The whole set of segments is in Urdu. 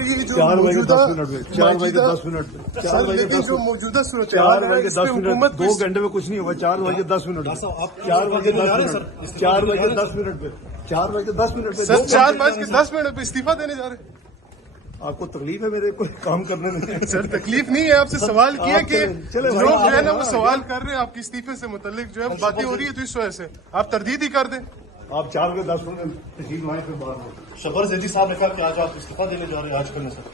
یہ جو 4 بجے موجودہ 10 منٹ میں 4 بجے 10 منٹ میں 4 بجے لیکن 10 جو موجودہ 4 صورتحال ہے بجے اس پہ 10 منٹ حکومت 2 گھنٹے میں کچھ نہیں ہوا 4 بجے 10 منٹ میں 4 بجے 10 منٹ 4 بجے 10 منٹ میں 4 بجے 10 منٹ میں سر 4:10 پہ استعفیٰ دینے جا رہے ہیں. آپ کو تکلیف ہے میرے کوئی کام کرنے میں؟ سر تکلیف نہیں ہے، آپ سے سوال کیا کہ چلے لوگ جو ہے نا وہ سوال کر رہے ہیں آپ کے استعفے سے متعلق، جو ہے باتیں ہو رہی ہے تو اس وجہ سے آپ تردید ہی کر دیں. آپ 4 بجے 10 منٹ میں تشریف لائیں پھر بات ہو. شبر زیدی صاحب نے کہا کہ آج آپ استعفیٰ دینے جا رہے ہیں آج کل سر.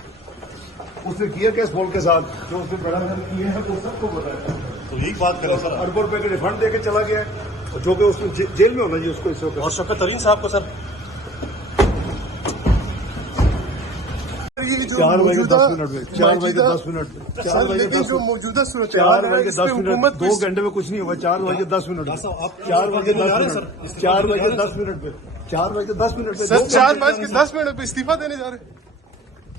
اس نے کیا کیس بول کے ساتھ جو اس نے بڑا کیا ہے وہ سب کو بتایا. تو یہی بات کریں سر. اربوں روپے کا ریفنڈ دے کے چلا گیا ہے جو کہ اس کو جیل میں ہونا چاہیے اس کو اس وقت. اور شوکت ترین صاحب کو سر یہ جو 4 بجے موجودہ 10 منٹ میں 4 بجے 10 منٹ میں 4 بجے لیکن 10 جو موجودہ صورتحال 4 ہے بجے اس پہ 10 منٹ حکومت 2 گھنٹے میں کچھ نہیں ہوا 4 بجے 10 منٹ میں 4 بجے 10 منٹ 4 بجے 10 منٹ میں 4 بجے 10 منٹ میں سر 4:10 پہ استعفیٰ دینے جا رہے ہیں.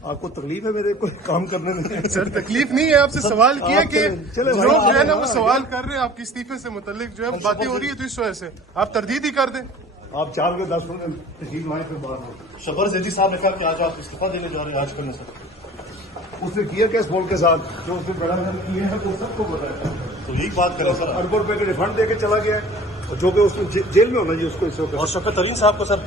آپ کو تکلیف ہے میرے کوئی کام کرنے میں؟ سر تکلیف نہیں ہے، آپ سے سوال کیا کہ چلے لوگ جو ہے نا وہ سوال کر رہے ہیں آپ کے استعفے سے متعلق، جو ہے باتیں ہو رہی ہے تو اس وجہ سے آپ تردید ہی کر دیں. آپ 4 بجے 10 منٹ میں تشریف لائیں پھر بات ہو. شبر زیدی صاحب نے کہا کہ آج آپ استعفیٰ دینے جا رہے ہیں آج کل سر. اس نے کیا کیس بول کے ساتھ جو اس نے بڑا کیا ہے وہ سب کو بتایا. تو یہی بات کریں سر. اربوں روپے کا ریفنڈ دے کے چلا گیا ہے جو کہ اس کو جیل میں ہونا چاہیے اس کو اس وقت. اور شوکت ترین صاحب کو سر